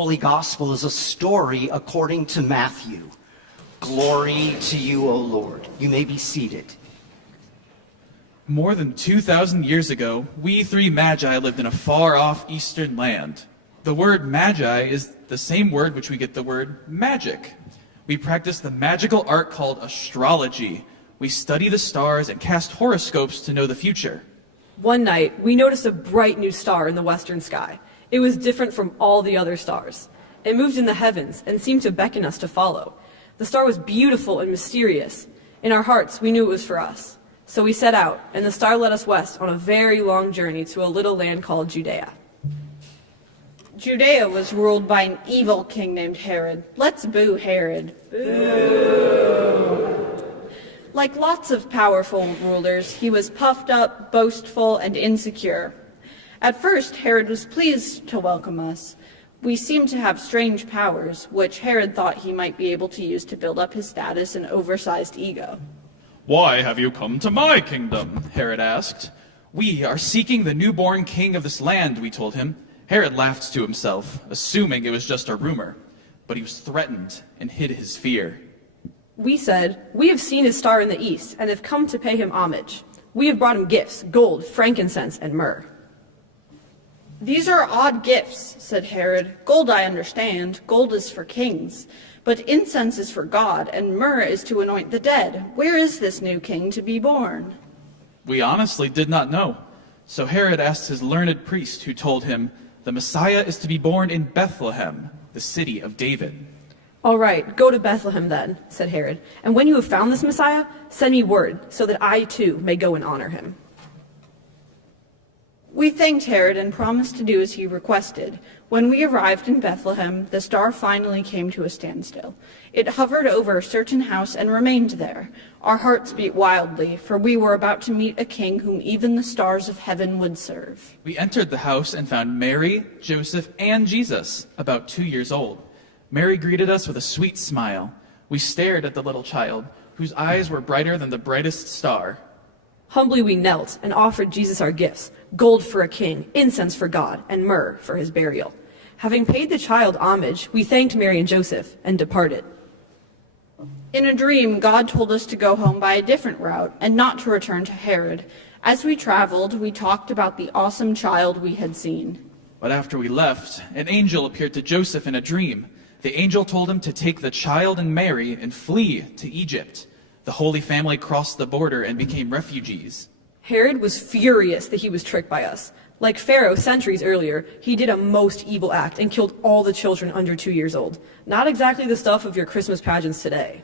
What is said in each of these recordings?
Holy Gospel is a story according to Matthew. Glory to you, O Lord. You may be seated. More than 2,000 years ago, we three magi lived in a far-off eastern land. The word magi is the same word which we get the word magic. We practice the magical art called astrology. We study the stars and cast horoscopes to know the future. One night, we noticed a bright new star in the western sky. It was different from all the other stars. It moved in the heavens and seemed to beckon us to follow. The star was beautiful and mysterious. In our hearts, we knew it was for us. So we set out, and the star led us west on a very long journey to a little land called Judea. Judea was ruled by an evil king named Herod. Let's boo Herod. Boo! Like lots of powerful rulers, he was puffed up, boastful, and insecure. At first, Herod was pleased to welcome us. We seemed to have strange powers, which Herod thought he might be able to use to build up his status and oversized ego. "Why have you come to my kingdom?" Herod asked. "We are seeking the newborn king of this land," we told him. Herod laughed to himself, assuming it was just a rumor, but he was threatened and hid his fear. We said, "We have seen his star in the east and have come to pay him homage. We have brought him gifts, gold, frankincense, and myrrh." "These are odd gifts," said Herod. "Gold I understand. Gold is for kings. But incense is for God, and myrrh is to anoint the dead. Where is this new king to be born?" We honestly did not know. So Herod asked his learned priest, who told him, "The Messiah is to be born in Bethlehem, the city of David." "All right, go to Bethlehem then," said Herod. "And when you have found this Messiah, send me word so that I too may go and honor him." We thanked Herod and promised to do as he requested. When we arrived in Bethlehem, the star finally came to a standstill. It hovered over a certain house and remained there. Our hearts beat wildly, for we were about to meet a king whom even the stars of heaven would serve. We entered the house and found Mary, Joseph, and Jesus, about 2 years old. Mary greeted us with a sweet smile. We stared at the little child, whose eyes were brighter than the brightest star. Humbly we knelt and offered Jesus our gifts, gold for a king, incense for God, and myrrh for his burial. Having paid the child homage, we thanked Mary and Joseph and departed. In a dream, God told us to go home by a different route and not to return to Herod. As we traveled, we talked about the awesome child we had seen. But after we left, an angel appeared to Joseph in a dream. The angel told him to take the child and Mary and flee to Egypt. The Holy Family crossed the border and became refugees. Herod was furious that he was tricked by us. Like Pharaoh centuries earlier, he did a most evil act and killed all the children under 2 years old. Not exactly the stuff of your Christmas pageants today.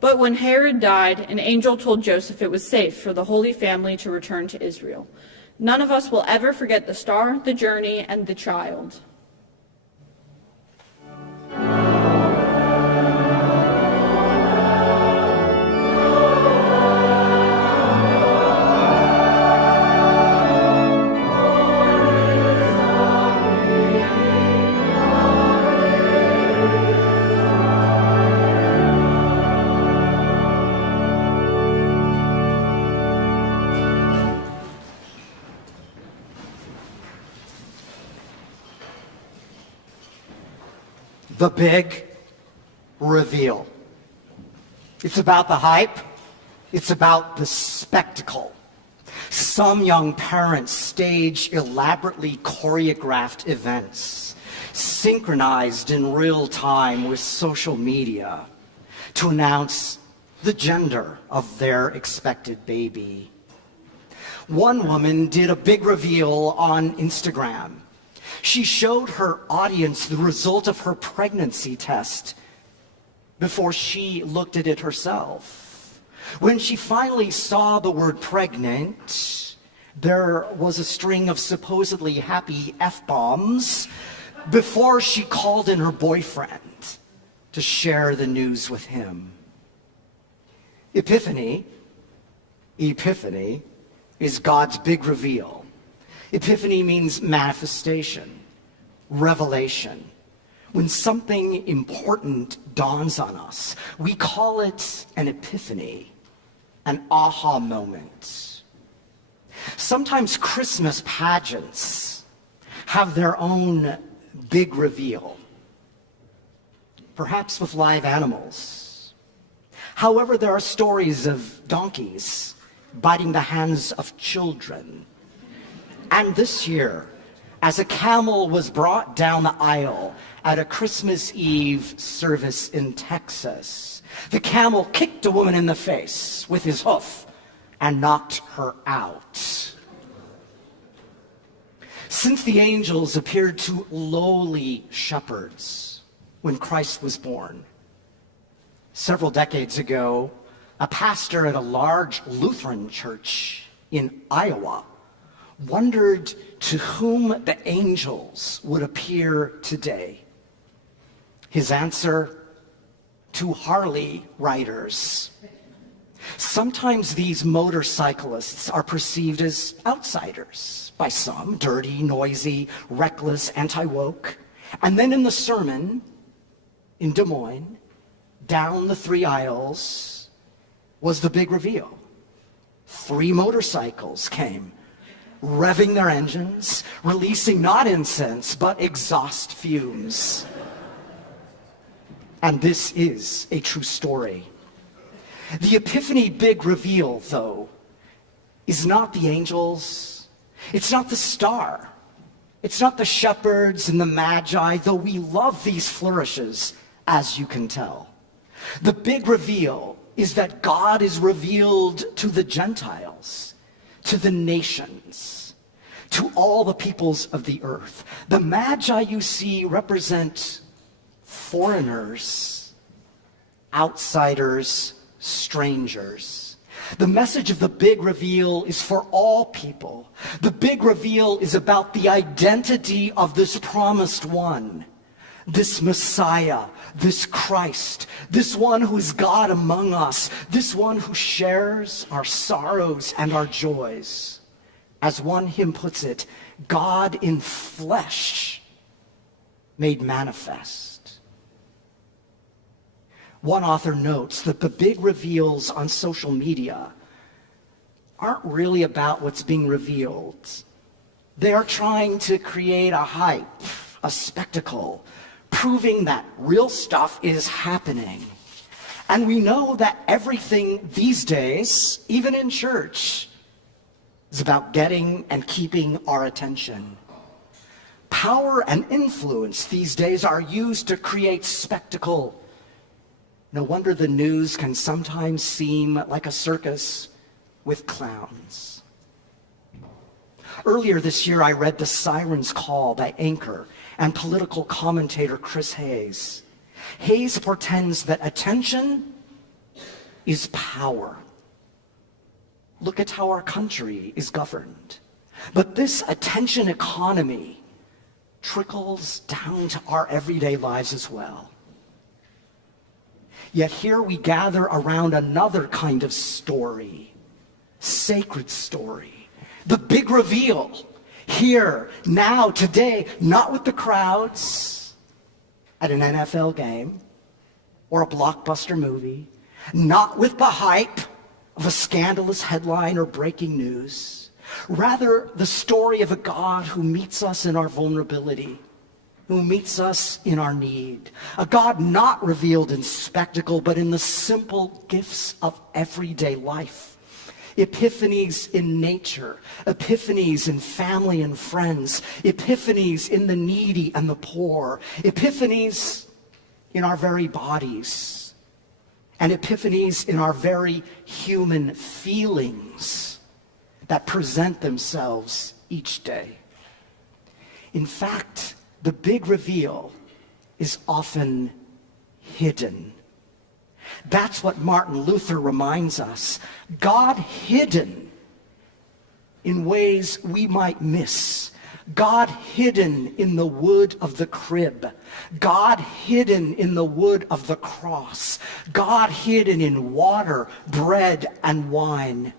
But when Herod died, an angel told Joseph it was safe for the Holy Family to return to Israel. None of us will ever forget the star, the journey, and the child. The big reveal. It's about the hype. It's about the spectacle. Some young parents stage elaborately choreographed events, synchronized in real time with social media, to announce the gender of their expected baby. One woman did a big reveal on Instagram. She showed her audience the result of her pregnancy test before she looked at it herself. When she finally saw the word pregnant, there was a string of supposedly happy F-bombs before she called in her boyfriend to share the news with him. Epiphany is God's big reveal. Epiphany means manifestation, revelation. When something important dawns on us, we call it an epiphany, an aha moment. Sometimes Christmas pageants have their own big reveal, perhaps with live animals. However, there are stories of donkeys biting the hands of children. And this year, as a camel was brought down the aisle at a Christmas Eve service in Texas, the camel kicked a woman in the face with his hoof and knocked her out. Since the angels appeared to lowly shepherds when Christ was born, several decades ago, a pastor at a large Lutheran church in Iowa wondered to whom the angels would appear today. His answer: to Harley riders. Sometimes these motorcyclists are perceived as outsiders by some, dirty, noisy, reckless, anti-woke. And then in the sermon in Des Moines, down the 3 aisles, was the big reveal. 3 motorcycles came, revving their engines, releasing not incense, but exhaust fumes. And this is a true story. The Epiphany big reveal, though, is not the angels. It's not the star. It's not the shepherds and the magi, though we love these flourishes, as you can tell. The big reveal is that God is revealed to the Gentiles, to the nations, to all the peoples of the earth. The magi you see represent foreigners, outsiders, strangers. The message of the big reveal is for all people. The big reveal is about the identity of this promised one, this Messiah, this Christ, this one who is God among us, this one who shares our sorrows and our joys. As one hymn puts it, God in flesh made manifest. One author notes that the big reveals on social media aren't really about what's being revealed. They are trying to create a hype, a spectacle, proving that real stuff is happening. And we know that everything these days, even in church, is about getting and keeping our attention. Power and influence these days are used to create spectacle. No wonder the news can sometimes seem like a circus with clowns. Earlier this year, I read The Siren's Call by anchor and political commentator Chris Hayes. Hayes portends that attention is power. Look at how our country is governed. But this attention economy trickles down to our everyday lives as well. Yet here we gather around another kind of story, sacred story, the big reveal, here, now, today, not with the crowds at an NFL game or a blockbuster movie, not with the hype of a scandalous headline or breaking news. Rather, the story of a God who meets us in our vulnerability, who meets us in our need. A God not revealed in spectacle, but in the simple gifts of everyday life. Epiphanies in nature, epiphanies in family and friends, epiphanies in the needy and the poor, epiphanies in our very bodies, and epiphanies in our very human feelings that present themselves each day. In fact, the big reveal is often hidden. That's what Martin Luther reminds us. God hidden in ways we might miss. God hidden in the wood of the crib. God hidden in the wood of the cross. God hidden in water, bread, and wine.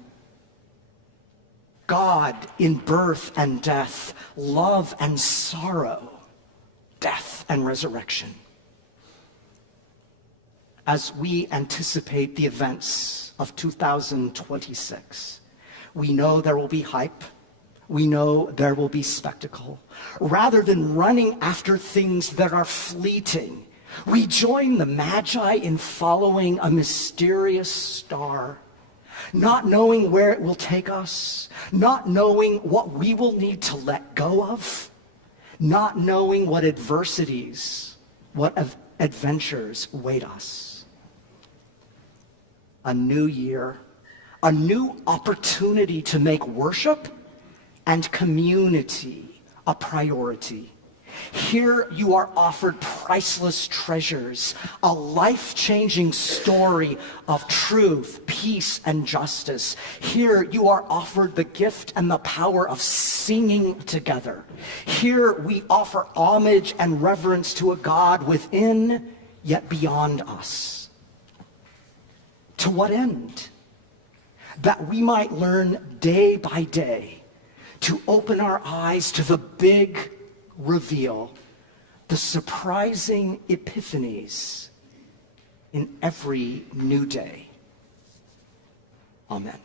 God in birth and death, love and sorrow, death and resurrection. As we anticipate the events of 2026, we know there will be hype, We know there will be spectacle. Rather than running after things that are fleeting, we join the Magi in following a mysterious star, not knowing where it will take us, not knowing what we will need to let go of, not knowing what adversities, what adventures await us. A new year, a new opportunity to make worship and community a priority. Here you are offered priceless treasures, a life-changing story of truth, peace, and justice. Here you are offered the gift and the power of singing together. Here we offer homage and reverence to a God within, yet beyond us. To what end? That we might learn day by day to open our eyes to the big reveal, the surprising epiphanies in every new day. Amen.